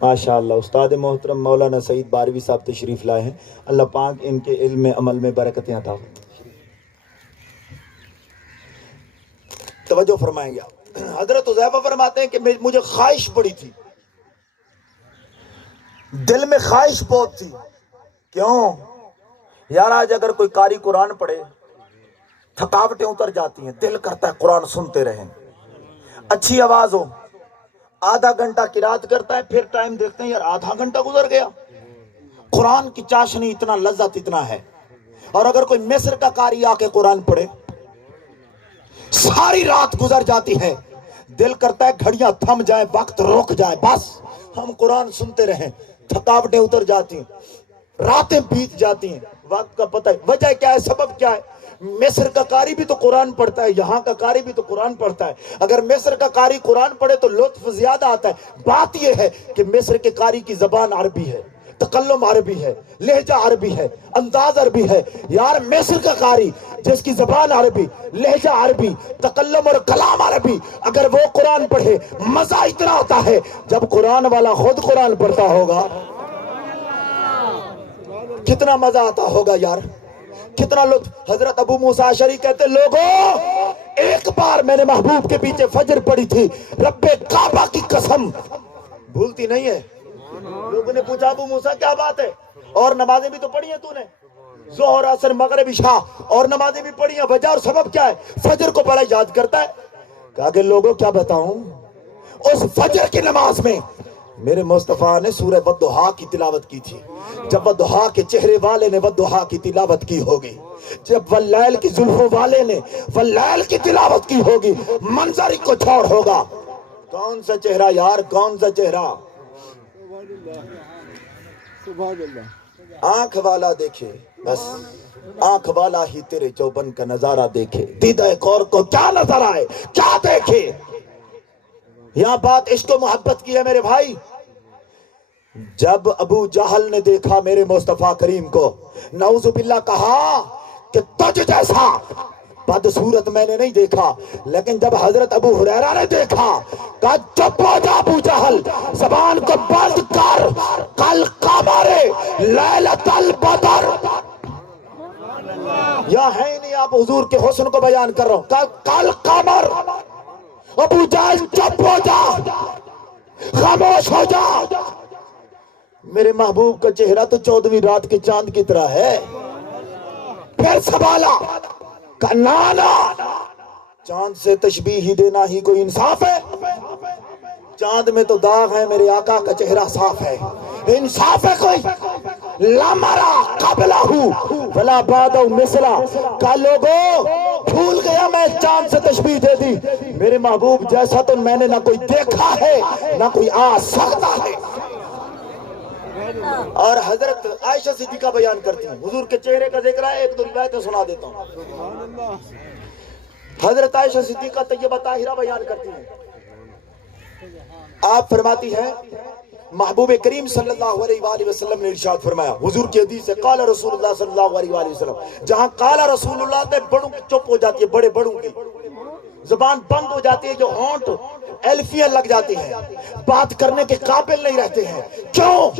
ماشاءاللہ استاد محترم مولانا سعید باروی صاحب تشریف لائے ہیں, اللہ پاک ان کے علم میں عمل میں برکتیں عطا فرمائے. توجہ فرمائیں گے. حضرت حذیفہ فرماتے ہیں کہ مجھے خواہش بڑی تھی, دل میں خواہش بہت تھی. کیوں یار, آج اگر کوئی قاری قرآن پڑھے تھکاوٹیں اتر جاتی ہیں, دل کرتا ہے قرآن سنتے رہیں, اچھی آواز ہو, آدھا گھنٹہ قرات کرتا ہے, پھر ٹائم دیکھتے ہیں یار آدھا گھنٹہ گزر گیا. قرآن کی چاشنی اتنا لذت اتنا ہے. اور اگر کوئی مصر کا قاری آ کے قرآن پڑھے, ساری رات گزر جاتی ہے, دل کرتا ہے گھڑیاں تھم جائیں, وقت رک جائے, بس ہم قرآن سنتے رہیں. تھکاوٹیں اتر جاتی ہیں, راتیں بیت جاتی ہیں, وقت کا پتہ ہے. وجہ کیا ہے, سبب کیا ہے؟ مصر کا قاری بھی تو قرآن پڑھتا ہے, یہاں کا قاری بھی تو قرآن پڑھتا ہے. اگر مصر کا قاری قرآن پڑھے تو لطف زیادہ آتا ہے. بات یہ ہے کہ مصر کے قاری کی زبان عربی ہے, تکلم عربی ہے, لہجہ عربی ہے, انداز عربی ہے. یار مصر کا قاری جس کی زبان عربی, لہجہ عربی, تکلم اور کلام عربی, اگر وہ قرآن پڑھے مزہ اتنا آتا ہے جب قرآن والا خود قرآن پڑھتا ہوگا. کتنا مزہ آتا ہوگا یار, کتنا لطف. حضرت ابو موسیٰ اشعری کہتے لوگوں, ایک بار میں نے محبوب کے پیچھے فجر پڑھی تھی, رب کعبہ کی قسم بھولتی نہیں ہے. لوگوں نے پوچھا ابو موسیٰ کیا بات ہے, اور نمازیں بھی تو پڑھی ہیں تو نے, ظہر عصر مغرب عشاء اور نمازیں بھی پڑھی ہیں, وجہ اور سبب کیا ہے؟ فجر کو بڑا یاد کرتا ہے. کہا کہ لوگوں کیا بتاؤں, اس فجر کی نماز میں میرے مصطفیٰ نے سورہ والضحیٰ کی تلاوت کی تھی. جب والضحیٰ کے چہرے والے نے والضحیٰ کی تلاوت کی ہوگی, جب واللیل کی زلفوں والے نے واللیل کی تلاوت کی ہوگی, منظر کو چھوڑ ہوگا. کون سا چہرہ یار, کون سا چہرہ. آنکھ والا دیکھے, بس آنکھ والا ہی تیرے چوبن کا نظارہ دیکھے. دیدہ ایک اور کو کیا نظر آئے, کیا دیکھے. یہاں بات عشق و محبت کی ہے میرے بھائی. جب ابو جہل نے دیکھا میرے مصطفیٰ کریم کو, نعوذ باللہ کہا کہ تجھ جیسا بدصورت میں نے نہیں دیکھا. لیکن جب حضرت ابو ہریرہ نے دیکھا کہا چپ ہو جا ابو جہل, زبان کو بند کر, کل قمر لیلۃ البدر. یا ہے نہیں آپ حضور کے حسن کو بیان کر رہا ہوں. کل قمر. ابو جہل چپ ہو جا, خاموش ہو جا. میرے محبوب کا چہرہ تو 14ویں رات کے چاند کی طرح ہے. پھر سوالا کہ نانا چاند سے تشبیہ ہی دینا ہی کوئی انصاف ہے؟ چاند میں تو داغ ہے, میرے آقا کا چہرہ صاف ہے. انصاف ہے کوئی؟ لامرا قبلہ ولا بعدہ مثلا. کہ لوگوں بھول گیا میں چاند سے تشبیہ دے دی. میرے محبوب جیسا تو میں نے نہ کوئی دیکھا ہے نہ کوئی آ سکتا ہے. اور حضرت عائشہ صدیقہ بیان کرتی ہیں, حضور کے چہرے کا ذکر ہے, ایک دو روایتیں سنا دیتا ہوں. حضرت عائشہ صدیقہ طیبہ طاہرہ بیان کرتی ہیں, آپ فرماتی ہیں محبوب کریم صلی اللہ علیہ وآلہ وسلم نے ارشاد فرمایا, حضور کی حدیث ہے قال رسول اللہ صلی اللہ علیہ وآلہ وسلم. جہاں قال رسول اللہ تے بڑوں کی چپ ہو جاتی ہے, بڑے بڑوں کی زبان بند ہو جاتی ہے, جو ہونٹ الفیاں لگ جاتی ہیں, بات کرنے کے قابل نہیں رہتے ہیں. کیوں؟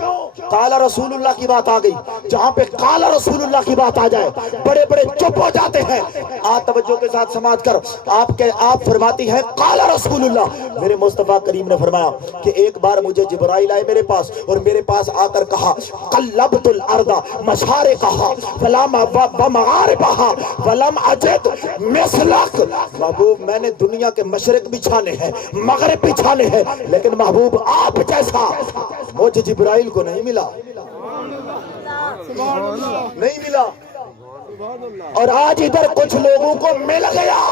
قال رسول اللہ کی بات آ گئی. جہاں پہ قال رسول اللہ کی بات آ جائے بڑے بڑے چپ ہو جاتے ہیں. توجہ کے ساتھ سماعت کر. آپ فرماتی ہیں قال رسول اللہ. میرے مصطفیٰ کریم نے فرمایا کہ ایک بار مجھے جبرائیل آئے میرے پاس, اور میرے پاس آ کر کہا قلبت الارض مشارقہا ومغاربہا ولم اجد مثلک. محبوب میں نے دنیا کے مشرق بھی چھانے ہیں, مغرب بھی چھانے ہیں, لیکن محبوب آپ جیسا مجھے جبرائیل کو نہیں ملا, نہیں ملا. اور آج ادھر کچھ لوگوں کو مل گیا,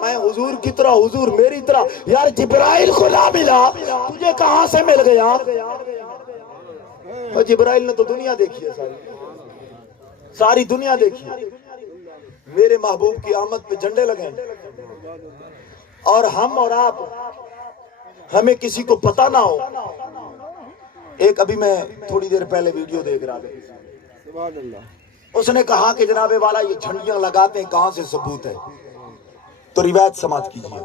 میں حضور کی طرح, حضور میری طرح. یار جبرائیل کو نہ ملا, تجھے کہاں سے مل گیا؟ اور جبرائیل نے تو دنیا دیکھی ہے, ساری دنیا دیکھی. میرے محبوب کی آمد پہ جھنڈے لگے, اور ہم اور آپ ہمیں کسی کو پتہ نہ ہو. ایک ابھی میں تھوڑی دیر پہلے ویڈیو دیکھ رہا تھا, اس نے کہا کہ جناب والا یہ جھنڈیاں لگاتے ہیں, کہاں سے ثبوت ہے؟ تو روایت سماعت کیجیے.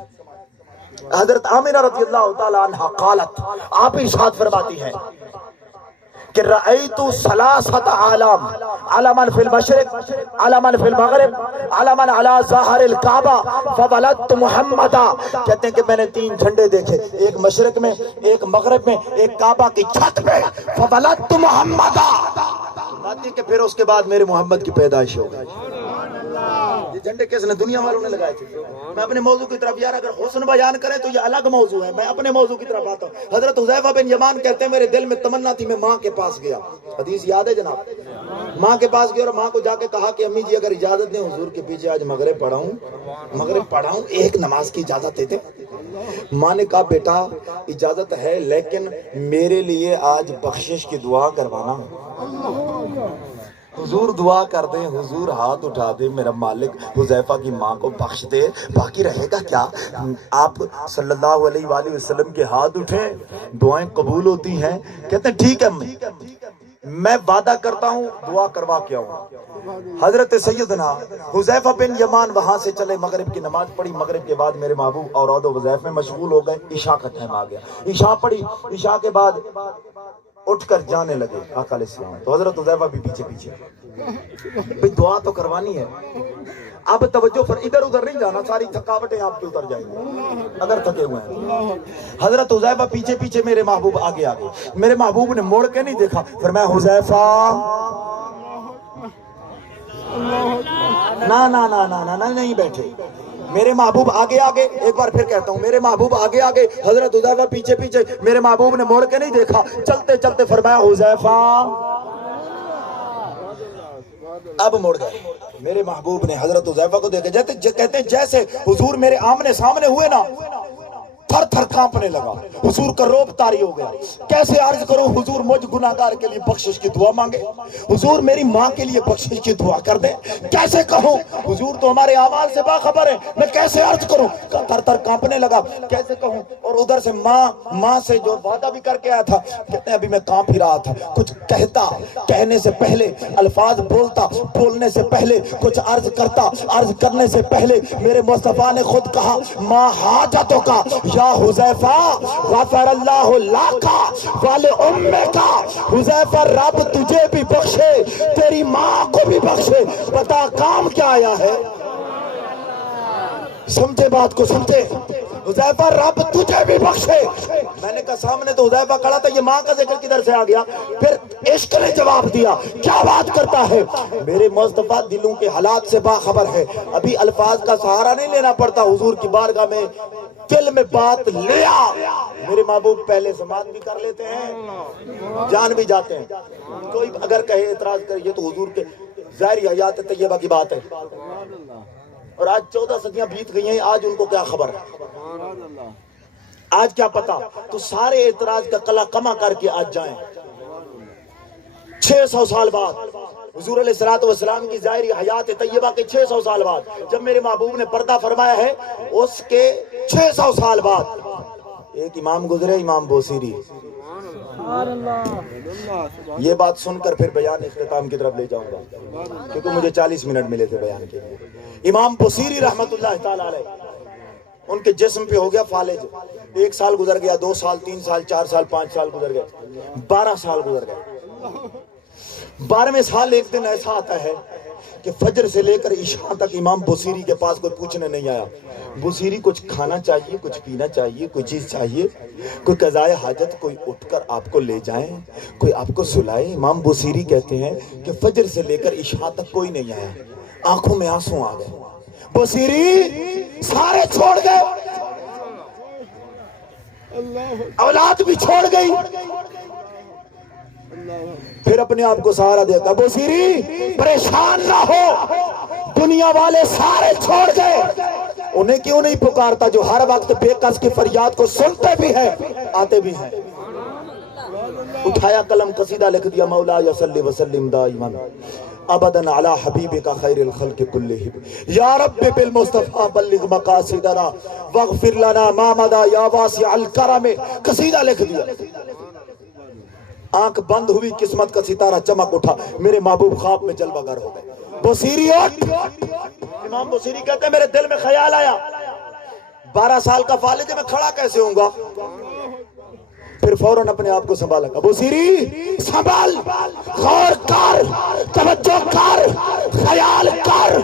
حضرت آمنہ رضی اللہ تعالی عنہ قالت, آپ ارشاد فرماتی ہیں کہ رأیت ثلاثت عالم, علماً فی المشرق, علماً فی المغرب, علماً علی ظاہر الکعبہ فولدت محمدا. کہتے ہیں کہ میں نے 3 جھنڈے دیکھے, ایک مشرق میں, ایک مغرب میں, ایک کعبہ کی چھت پہ. فولدت محمدا, کہ پھر اس کے بعد میرے محمد کی پیدائش ہو گئی. یہ جھنڈے کس نے؟ دنیا والوں نے لگائے تھے. میں اپنے موضوع کی طرف, یار اگر حسن بیان کریں تو یہ الگ موضوع ہے, میں اپنے موضوع کی طرف آتا ہوں. حضرت حذیفہ بن یمان کہتے ہیں میرے دل میں تمنا تھی, میں ماں کے پاس گیا. حدیث یاد ہے جناب؟ ماں کے پاس گیا اور ماں کو جا کے کہا کہ امی جی اگر اجازت دیں حضور کے پیچھے آج مغرب پڑھاؤں, ایک نماز کی اجازت دیتے. ماں نے کہا بیٹا اجازت ہے, لیکن میرے لیے آج بخشش کی دعا کروانا. حضور دعا کر دیں, حضور ہاتھ اٹھا دیں, میرا مالک حذیفہ کی ماں کو بخش دے, باقی رہے گا کیا؟ آپ صلی اللہ علیہ وآلہ وسلم کے ہاتھ اٹھیں, دعائیں قبول ہوتی ہیں. کہتے ہیں ٹھیک ہے میں وعدہ کرتا ہوں دعا کروا کے آؤں. حضرت سیدنا حذیفہ بن یمان وہاں سے چلے, مغرب کی نماز پڑھی, مغرب کے بعد میرے محبوب اوراد و وظائف میں مشغول ہو گئے. عشاء کا ٹائم آ گیا, عشاء پڑھی, عشاء کے بعد اٹھ کر جانے لگے آقا علیہ السلام. تو حضرت حذیفہ بھی پیچھے بھی دعا تو کروانی ہے. اب توجہ پر, ادھر ادھر نہیں جانا, ساری تھکاوٹیں آپ کے اتر جائیں گی اگر تھکے ہوئے ہیں. حضرت حذیفہ پیچھے, میرے محبوب آگے. میرے محبوب نے موڑ کے نہیں دیکھا, پھر میں حذیفہ نا نہیں بیٹھے. میرے محبوب آگے, ایک بار پھر کہتا ہوں, میرے محبوب آگے, حضرت حذیفہ پیچھے. میرے محبوب نے موڑ کے نہیں دیکھا, چلتے فرمایا حذیفہ. اب موڑ گئے. میرے محبوب نے حضرت حذیفہ کو دیکھا, کہتے ہیں جیسے حضور میرے آمنے سامنے ہوئے نا, تھر تھر کانپنے لگا، حضور کا روب طاری ہو گیا۔ کیسے عرض کروں حضور مجھ گناہگار کے لیے بخشش کی دعا مانگے، حضور میری ماں کے لیے بخشش کی دعا کر دے، کیسے کہوں، حضور تو ہمارے اعمال سے باخبر ہے، میں کیسے عرض کروں، تھر تھر کانپنے لگا، کیسے کہوں۔ اور ادھر سے ماں سے جو وعدہ بھی کر کے آیا تھا، کہتے ہیں ابھی میں کانپ ہی رہا تھا، کچھ کہتا، کہنے سے پہلے الفاظ بولتا، بولنے سے پہلے کچھ عرض کرتا، عرض کرنے سے پہلے میرے مصطفیٰ نے خود کہا ما حاجتوں کا یا حذیفہ غفر اللہ لاکا والے امے کا، حذیفہ رب تجھے بھی بخشے تیری ماں کو بھی بخشے، بتا کام کیا آیا ہے، سمجھے بات کو، سمجھے، حذیفہ رب تجھے بھی بخشے۔ میں نے کہا سامنے تو حذیفہ کھڑا تھا، یہ ماں کا ذکر کدھر سے آ گیا؟ پھر عشق نے جواب دیا، کیا بات کرتا ہے، میرے مصطفیٰ دلوں کے حالات سے باخبر ہے، ابھی الفاظ کا سہارا نہیں لینا پڑتا، حضور کی بارگاہ میں دل میں بات لیا، میرے محبوب پہلے سماعت بھی کر لیتے ہیں، جان بھی جاتے ہیں، کوئی اگر کہے اعتراض کرے یہ تو حضور کے ظاہری حیات طیبہ کی بات ہے، اور آج 14 صدیاں بیت گئی ہیں، آج ان کو کیا خبر ہے، آج کیا پتا، تو سارے اعتراض کا قلع کما کر کے آج جائیں۔ 600 سال بعد حضور علیہ السلام کی ظاہری حیات طیبہ کے 600 سال بعد جب میرے محبوب نے پردہ فرمایا ہے، اس کے 600 سال بعد ایک امام گزرے، امام بوصیری، یہ بات سن کر پھر بیان اختتام کی طرف لے جاؤں گا کیونکہ مجھے 40 منٹ ملے تھے بیان کے لیے۔ امام بوصیری رحمت اللہ تعالی علیہ، ان کے جسم پہ ہو گیا فالج، 1 سال گزر گیا، 2 سال، 3 سال، 4 سال، 5 سال گزر گئے، 12 سال گزر گئے۔ 12ویں سال ایک دن ایسا آتا ہے کہ فجر سے لے کر عشاء تک امام بوصیری کے پاس کوئی پوچھنے نہیں آیا، بوصیری کچھ کھانا چاہیے، کچھ پینا چاہیے، کوئی چیز چاہیے، کوئی قضائے حاجت، کوئی اٹھ کر آپ کو لے جائیں، کوئی آپ کو سلائے۔ امام بوصیری کہتے ہیں کہ فجر سے لے کر عشاء تک کوئی نہیں آیا، آنکھوں میں آنسو آ گئے، بوصیری سارے چھوڑ گئے، اولاد بھی چھوڑ گئی، پھر اپنے آپ کو سہارا دے گا، بوصیری پریشان نہ ہو، دنیا والے سارے چھوڑ گئے، انہیں کیوں نہیں پکارتا جو ہر وقت بے کس کی فریاد کو سنتے بھی ہیں، آتے بھی ہیں۔ اٹھایا قلم، قصیدہ لکھ دیا، مولا یا صلی وسلم دائما ابدا علی حبیبک خیر الخلق کلہم، یا رب بالمصطفیٰ بلغ مقاصدنا واغفر لنا ما مضی یا واسع الکرم، قصیدہ لکھ دیا۔ آنکھ بند ہوئی، قسمت کا ستارہ چمک اٹھا، میرے محبوب خواب میں جلوہ گر ہو گئے، بوصیری اٹھ۔ امام بوصیری کہتے ہیں میرے دل میں خیال آیا، 12 سال کا فالج ہے، میں کھڑا کیسے ہوں گا؟ پھر فوراً اپنے آپ کو سنبھالا، بوصیری سنبھال، غور کر، توجہ کر، خیال کر،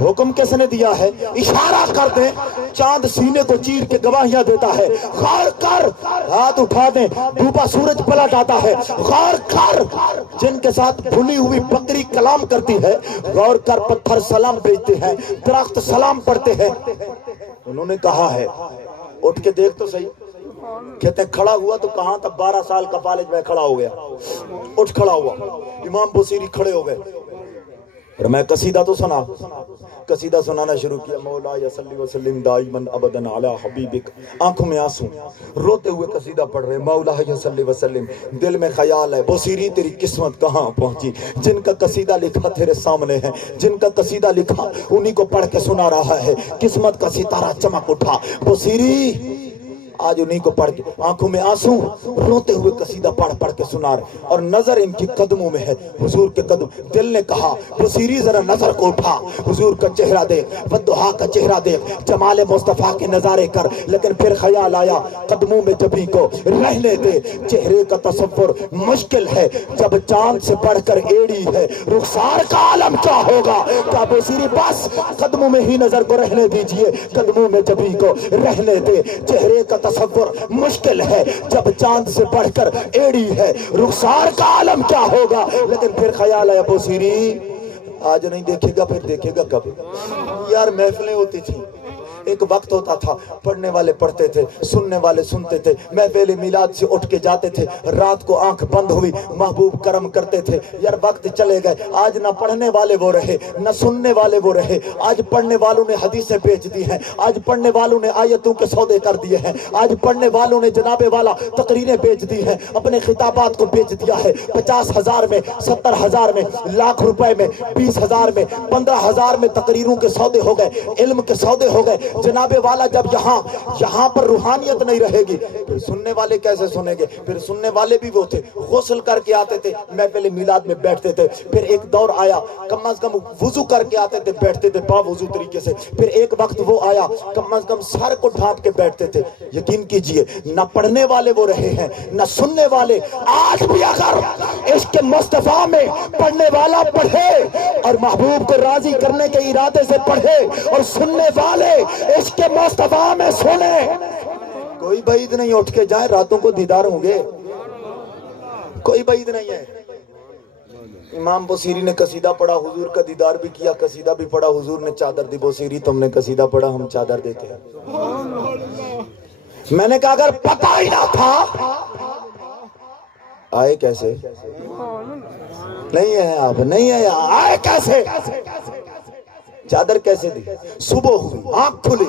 حکم کس نے دیا ہے؟ اشارہ کر دیں، چاند سینے کو چیر کے گواہیاں دیتا ہے، غور کر، ہاتھ اٹھا دیں، ڈوبا سورج پلٹ آتا ہے، غور کر، جن کے ساتھ بھنی ہوئی بکری کلام کرتی ہے، غور کر، پتھر سلام بھیجتے ہیں، درخت سلام پڑھتے ہیں۔ انہوں نے کہا ہے اٹھ کے دیکھ تو صحیح، کہتے ہیں کھڑا ہوا تو کہاں تک 12 سال کا فالج میں کھڑا ہو گیا، اٹھ کھڑا ہوا، امام بوصیری کھڑے ہو گئے، اور میں قصیدہ تو سنا، قصیدہ سنانا شروع کیا، مولا یا صلی وسلم دائما ابدا علی حبیبک، آنکھوں میں آنسو، روتے ہوئے قصیدہ پڑھ رہے، مولا یا صلی وسلم، دل میں خیال ہے بوصیری تیری قسمت کہاں پہنچی، جن کا قصیدہ لکھا تیرے سامنے ہے، جن کا قصیدہ لکھا انہی کو پڑھ کے سنا رہا ہے، قسمت کا ستارہ چمک اٹھا، بوصیری آج انہی کو پڑھ کے، آنکھوں میں آنسو، روتے ہوئے قصیدہ پڑھ پڑھ کے سنا رہے، اور نظر ان کی قدموں میں ہے، حضور کے قدم، دل نے کہا بوصیری ذرا نظر کو اٹھا، حضور کا چہرہ دیکھ، والضحیٰ کا چہرہ دیکھ، جمال مصطفیٰ کے نظارے کر، لیکن پھر خیال آیا قدموں میں جبھی کو رہنے دے، چہرے کا تصور مشکل ہے، جب چاند سے بڑھ کر ایڑی ہے، رخسار کا عالم کیا ہوگا، کہا بوصیری بس قدموں میں ہی نظر کو رہنے دیجئے، قدموں میں جبھی کو رہنے دے، چہرے کا تصور مشکل ہے، جب چاند سے بڑھ کر ایڑی ہے، رخسار کا عالم کیا ہوگا، لیکن پھر خیال آیا بوصیری آج نہیں دیکھے گا پھر دیکھے گا کب، یار محفلیں ہوتی تھی، ایک وقت ہوتا تھا پڑھنے والے پڑھتے تھے، سننے والے سنتے تھے، محفل میلاد سے اٹھ کے جاتے تھے، رات کو آنکھ بند ہوئی محبوب کرم کرتے تھے۔ یار وقت چلے گئے، آج نہ پڑھنے والے وہ رہے نہ سننے والے وہ رہے، آج پڑھنے والوں نے حدیثیں بیچ دی ہیں، آج پڑھنے والوں نے آیتوں کے سودے کر دیے ہیں، آج پڑھنے والوں نے جناب والا تقریریں بیچ دی ہیں، اپنے خطابات کو بیچ دیا ہے۔ 50,000 میں، 70,000 میں، لاکھ روپے میں، 20,000 میں، 15,000 میں تقریروں کے سودے ہو گئے، علم کے سودے ہو گئے۔ جناب والا جب یہاں پر روحانیت نہیں رہے گی پھر سننے والے کیسے سنیں گے؟ پھر سننے والے بھی وہ تھے، غسل کر کے آتے تھے، محفل میلاد میں بیٹھتے تھے۔ پھر ایک دور آیا کم از کم وضو کر کے آتے تھے، بیٹھتے تھے با وضو طریقے سے۔ پھر ایک وقت وہ آیا کم از کم سر کو ڈھانپ کے بیٹھتے تھے۔ یقین کیجئے نہ پڑھنے والے وہ رہے ہیں نہ سننے والے۔ آج بھی اگر عشق مصطفیٰ میں پڑھنے والا پڑھے اور محبوب کو راضی کرنے کے ارادے سے پڑھے اور سننے والے عشق مصطفیٰ میں سنے، کوئی بعید نہیں اٹھ کے جائے، راتوں کو دیدار ہوں گے، کوئی بعید نہیں ہے۔ امام بصیری نے قصیدہ پڑھا، حضور کا دیدار بھی کیا، قصیدہ بھی پڑھا، حضور نے چادر دی، بصیری تم نے قصیدہ پڑھا، ہم چادر دیتے ہیں۔ میں نے کہا اگر پتہ ہی نہ تھا آئے کیسے؟ نہیں ہے آپ، نہیں ہے یہاں، آئے کیسے؟ چادر کیسے دی؟ صبح ہوئی، آنکھ کھلی،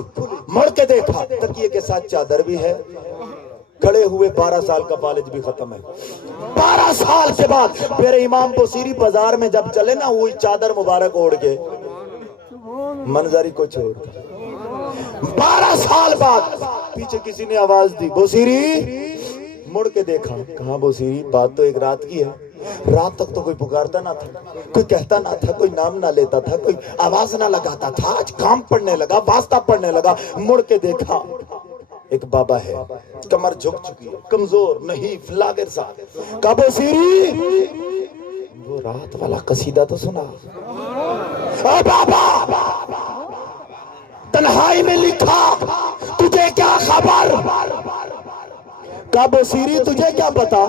مڑ کے دیکھا تکیے کے ساتھ چادر بھی ہے، کھڑے ہوئے 12 سال کا کالج بھی ختم ہے۔ 12 سال کے بعد میرے امام بصیری بازار میں جب چلے نا، وہی چادر مبارک اوڑھ کے، منظر ہی کو چھوڑ کے 12 سال بعد پیچھے کسی نے آواز دی، بصیری، مڑ کے دیکھا، کہاں بصیری؟ بات تو ایک رات کی ہے، رات تک تو کوئی پکارتا نہ تھا، کوئی کہتا نہ تھا، کوئی نام نہ لیتا تھا، کوئی آواز نہ لگاتا تھا، آج کام پڑھنے لگا، واسطہ پڑھنے لگا۔ مڑ کے دیکھا ایک بابا ہے، کمر جھک چکی ہے، کمزور، نحیف، لاغر سا، کہا بصیری وہ رات والا قصیدہ تو سنا؟ اے بابا تنہائی میں لکھا، تجھے کیا خبر؟ کہا بصیری تجھے کیا پتا؟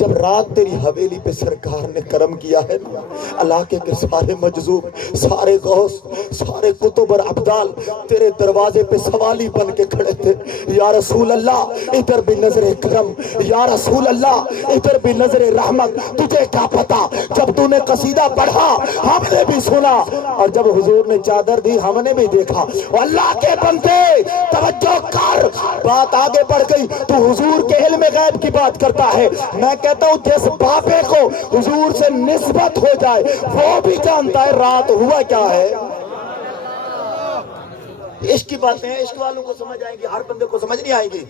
جب رات تیری حویلی پہ سرکار نے کرم کیا ہے نا، علاقے کے سارے مجذوب، سارے غوث، سارے کتب اور ابدال تیرے دروازے پہ سوالی بن کے کھڑے تھے، یا رسول اللہ ادھر بھی نظر کرم، یا رسول اللہ ادھر بھی نظر رحمت۔ تجھے کیا پتا؟ جب تو نے قصیدہ پڑھا ہم نے بھی سنا، اور جب حضور نے چادر دی ہم نے بھی دیکھا۔ اللہ کے بندے توجہ کر، بات آگے بڑھ گئی، تو حضور کے علم غیب کی بات کرتا ہے۔ میں کہتا ہوں جس بابے کو حضور سے نسبت ہو جائے وہ بھی جانتا ہے رات ہوا کیا ہے۔ عشق کی باتیں ہیں، عشق والوں کو سمجھ آئیں گی، ہر بندے کو سمجھ نہیں آئیں گی۔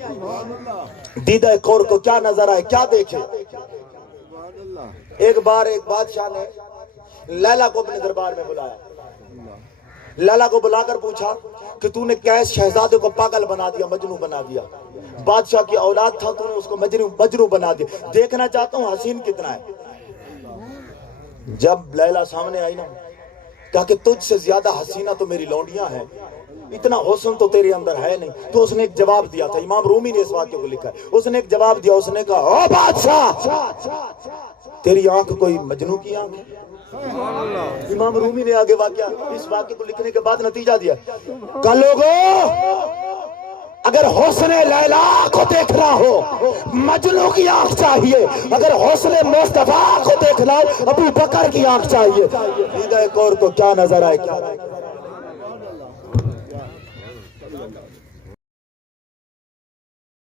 دیدہ کور کو کیا نظر آئے، کیا دیکھے؟ ایک بار ایک بادشاہ نے لیلا کو اپنے دربار میں بلایا، لیلا کو بلا کر پوچھا کہ تو نے کیس شہزادے کو پاگل بنا دیا، مجنوں بنا دیا، بادشاہ کی اولاد تھا تو نے اس کو مجنوں بنا دیا، دیکھنا چاہتا ہوں حسین کتنا ہے۔ جب لیلا سامنے آئی نا، کہا کہ تجھ سے زیادہ حسینہ تو میری لونڈیاں ہیں، اتنا حسن تو تیرے اندر ہے نہیں۔ تو اس نے ایک جواب دیا تھا، امام رومی نے اس واقعے کو لکھا ہے، اس نے ایک جواب دیا، اس نے کہا او بادشاہ تیری آنکھ کوئی مجنوں کی آنکھ ہے؟ امام رومی نے آگے اس واقعے کو لکھنے کے بعد نتیجہ دیا کہ لوگوں اگر حسن لیلا کو دیکھنا ہو مجنوں کی آنکھ چاہیے، اگر حسن مصطفیٰ کو دیکھنا ہو ابو بکر کی آنکھ چاہیے۔ دیدہ کور کو کیا نظر آئے؟ کیا